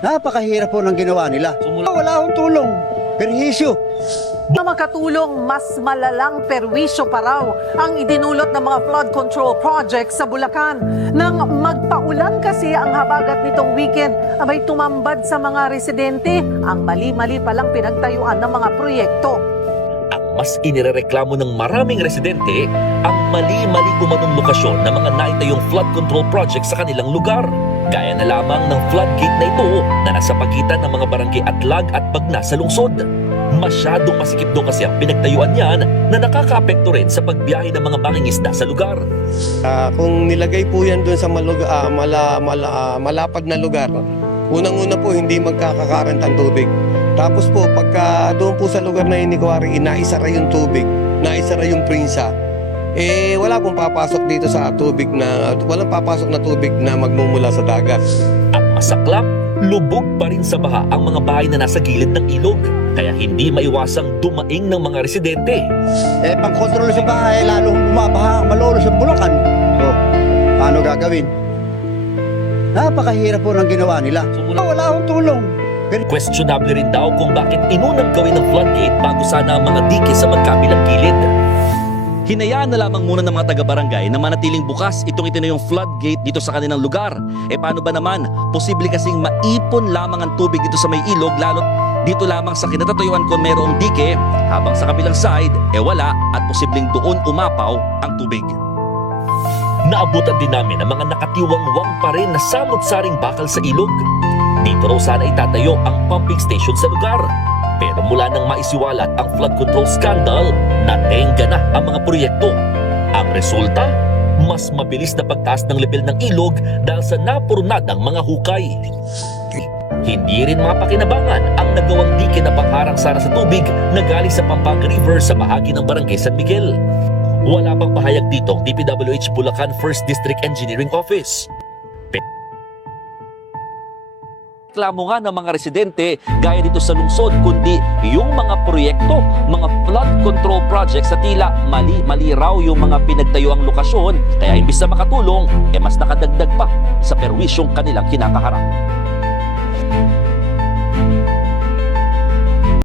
Napakahirap po ng ginawa nila. Wala akong tulong. Perhisyo. Na makatulong, mas malalang perwisyo pa raw ang idinulot ng mga flood control projects sa Bulacan. Nang magpaulan kasi ang habagat nitong weekend, abay tumambad sa mga residente ang mali-mali palang pinagtayuan ng mga proyekto. Ang mas inirereklamo ng maraming residente ang mali-mali umanong lokasyon ng mga naitayong flood control project sa kanilang lugar. Gaya na lamang ng floodgate na ito na nasa pagitan ng mga barangay Atlag at Bagna sa lungsod. Masyadong masikip doon kasi ang pinagtayuan niyan na nakakaapekto rin sa pagbiyahe ng mga mangingisda sa lugar. Kung nilagay po yan doon sa malapad na lugar, unang-una po hindi magkakakarent ang tubig. Tapos po pagka doon po sa lugar na yun, inaisara yung tubig, naisara yung prinsa, wala pong papasok dito sa tubig na, walang papasok na tubig na magmumula sa dagat. Ang masaklap, lubog pa rin sa baha ang mga bahay na nasa gilid ng ilog. Kaya hindi maiwasang dumaing ng mga residente. Pang-kontrol sa bahay, lalong bumabaha, malolo sa Bulacan. So, paano gagawin? Napakahirap po ng ginawa nila. Wala akong tulong. Questionable rin daw kung bakit inunang gawin ng floodgate bago sana ang mga dike sa magkabilang gilid. Hinayaan na lamang muna ng mga taga-barangay na manatiling bukas itong itinayong floodgate dito sa kanilang lugar. Paano ba naman? Posible kasing maipon lamang ang tubig dito sa may ilog, lalo't dito lamang sa kinatatayuan kung mayroong dike, habang sa kabilang side, wala at posibleng doon umapaw ang tubig. Naabutan din namin ang mga nakatiwangwang pa rin na samot-saring bakal sa ilog. Dito raw sana itatayo ang pumping station sa lugar. Pero mula nang maisiwalat ang flood control scandal, natenga na ang mga proyekto. Ang resulta, mas mabilis na pagtaas ng level ng ilog dahil sa napurnadang mga hukay. Hindi rin mapakinabangan ang nagawang dike na pangharang sana sa tubig na galing sa Pampanga River sa bahagi ng Barangay San Miguel. Wala pang pahayag dito ang DPWH Bulacan 1st District Engineering Office. Reklamo nga ng mga residente gaya dito sa lungsod, kundi yung mga proyekto, mga flood control projects sa tila mali-mali raw yung mga pinagtayuang lokasyon, kaya imbis na makatulong, mas nakadagdag pa sa perwisyong kanilang kinakaharap.